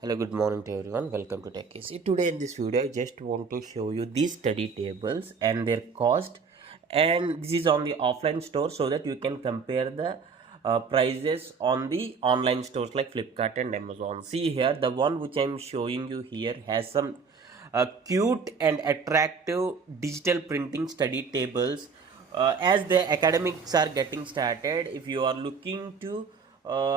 Hello, good morning to everyone. Welcome to Tech AC. Today in this video, I just want to show you these study tables and their cost. And this is on the offline store so that you can compare the prices on the online stores like Flipkart and Amazon. See here, the one which I'm showing you here has some cute and attractive digital printing study tables. As the academics are getting started, if you are looking to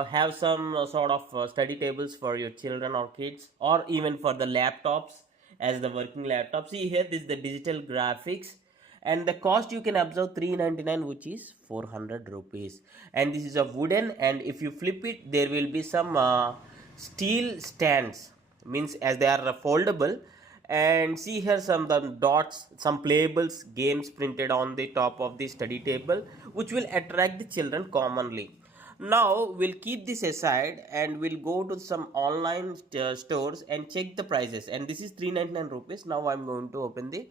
have some sort of study tables for your children or kids, or even for the laptops as the working laptop, see here, this is the digital graphics, and the cost you can observe 399, which is 400 rupees. And this is a wooden, and if you flip it, there will be some steel stands, means as they are foldable. And see here some the dots, some playables games printed on the top of the study table, which will attract the children commonly. Now we'll keep this aside and we'll go to some online stores and check the prices. And this is 399 rupees. Now I'm going to open the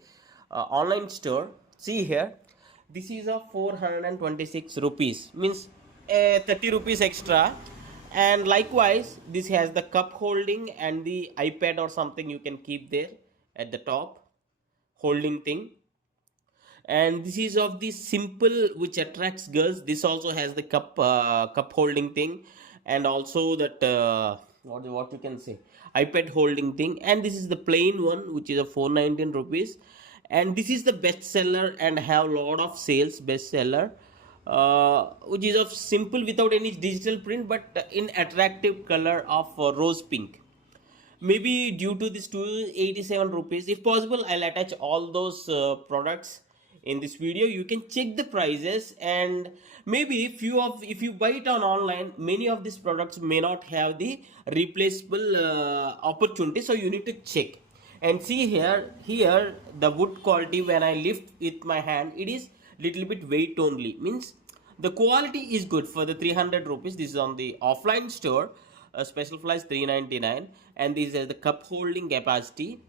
online store. See here, this is a 426 rupees, means 30 rupees extra. And likewise, this has the cup holding and the iPad or something you can keep there at the top holding thing. And this is of the simple which attracts girls. This also has the cup holding thing, and also that what you can say, iPad holding thing. And this is the plain one, which is a 419 rupees. And this is the bestseller and have lot of sales bestseller, which is of simple without any digital print, but in attractive color of rose pink. Maybe due to this 287 rupees, if possible I'll attach all those products in this video. You can check the prices, and maybe if you buy it on online, many of these products may not have the replaceable opportunity, so you need to check. And see here the wood quality, when I lift with my hand, it is little bit weight only, means the quality is good for the 300 rupees. This is on the offline store. Special price 399, and this is the cup holding capacity.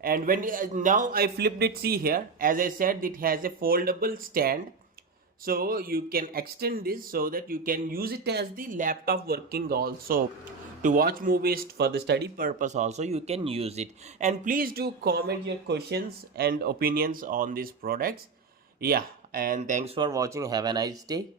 And when now I flipped it, see here, as I said, it has a foldable stand, so you can extend this so that you can use it as the laptop working also, to watch movies, for the study purpose also you can use it. And please do comment your questions and opinions on these products. Yeah, and thanks for watching. Have a nice day.